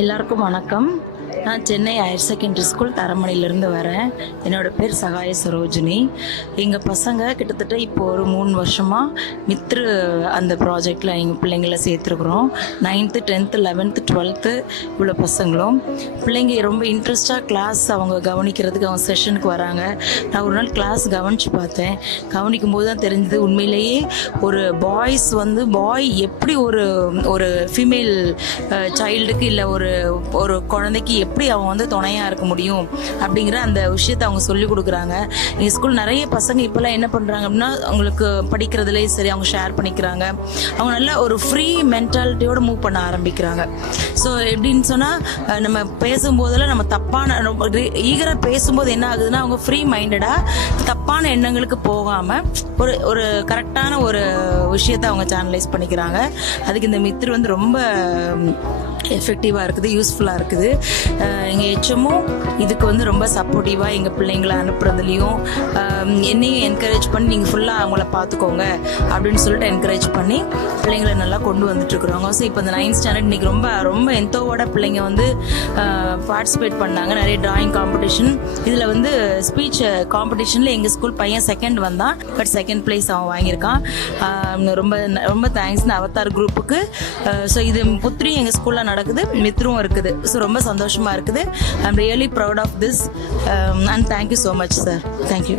எல்லாருக்கும் வணக்கம். நான் சென்னை ஹையர் செகண்டரி ஸ்கூல் தரமணிலேருந்து வரேன். என்னோடய பேர் சகாய சரோஜினி. எங்கள் பசங்க கிட்டத்தட்ட இப்போ ஒரு 3 வருஷமாக மித்ரு அந்த ப்ராஜெக்டில் எங்கள் பிள்ளைங்களை சேர்த்துருக்குறோம். 9th 10th 11th 12th இவ்வளோ பசங்களும் பிள்ளைங்க ரொம்ப இன்ட்ரெஸ்டாக கிளாஸ் அவங்க கவனிக்கிறதுக்கு அவங்க செஷனுக்கு வராங்க. நான் ஒரு நாள் கிளாஸ் கவனித்து பார்த்தேன். கவனிக்கும் போது தான் தெரிஞ்சது உண்மையிலேயே ஒரு பாய்ஸ் பாய் எப்படி ஒரு ஃபீமேல் சைல்டுக்கு இல்லை ஒரு குழந்தைக்கு எப்படி அவங்க துணையாக இருக்க முடியும் அப்படிங்கிற அந்த விஷயத்தை அவங்க சொல்லிக் கொடுக்குறாங்க. எங்கள் ஸ்கூல் நிறைய பசங்க இப்போல்லாம் என்ன பண்ணுறாங்க அப்படின்னா, அவங்களுக்கு படிக்கிறதுலேயே சரி அவங்க ஷேர் பண்ணிக்கிறாங்க. அவங்க நல்லா ஒரு ஃப்ரீ மென்டாலிட்டியோடு மூவ் பண்ண ஆரம்பிக்கிறாங்க. ஸோ எப்படின்னு சொன்னால், நம்ம பேசும்போதெல்லாம் நம்ம தப்பான ஈகராக பேசும்போது என்ன ஆகுதுன்னா, அவங்க ஃப்ரீ மைண்டடாக தப்பான எண்ணங்களுக்கு போகாமல் ஒரு கரெக்டான ஒரு விஷயத்தை அவங்க சேனலைஸ் பண்ணிக்கிறாங்க. அதுக்கு இந்த மித்ரு ரொம்ப எஃபெக்டிவாக இருக்குது, யூஸ்ஃபுல்லாக இருக்குது. எங்கள் ஹெச்எம்மும் இதுக்கு ரொம்ப சப்போர்ட்டிவாக எங்கள் பிள்ளைங்களை அனுப்புறதுலேயும் என்னையும் என்கரேஜ் பண்ணி நீங்கள் ஃபுல்லாக அவங்கள பார்த்துக்கோங்க அப்படின்னு சொல்லிட்டு என்கரேஜ் பண்ணி பிள்ளைங்களை நல்லா கொண்டு வந்துட்டுருக்குறாங்க. ஸோ இப்போ இந்த 9th ஸ்டாண்டர்ட் இன்றைக்கி ரொம்ப எந்தோட பிள்ளைங்க பார்ட்டிசிபேட் பண்ணாங்க. நிறைய டிராயிங் காம்படிஷன், இதில் ஸ்பீச் காம்படிஷனில் எங்கள் ஸ்கூல் பையன் செகண்ட் வந்தான். பட் செகண்ட் பிளேஸ் அவன் வாங்கியிருக்கான். ரொம்ப ரொம்ப தேங்க்ஸ் இந்த அவதார் குரூப்புக்கு. ஸோ இது புத்திரியும் எங்கள் ஸ்கூலில் நடக்குது, மித்ரும் இருக்குது. ஸோ ரொம்ப சந்தோஷமாக இருக்குது. I am really proud of this and thank you so much sir. Thank you.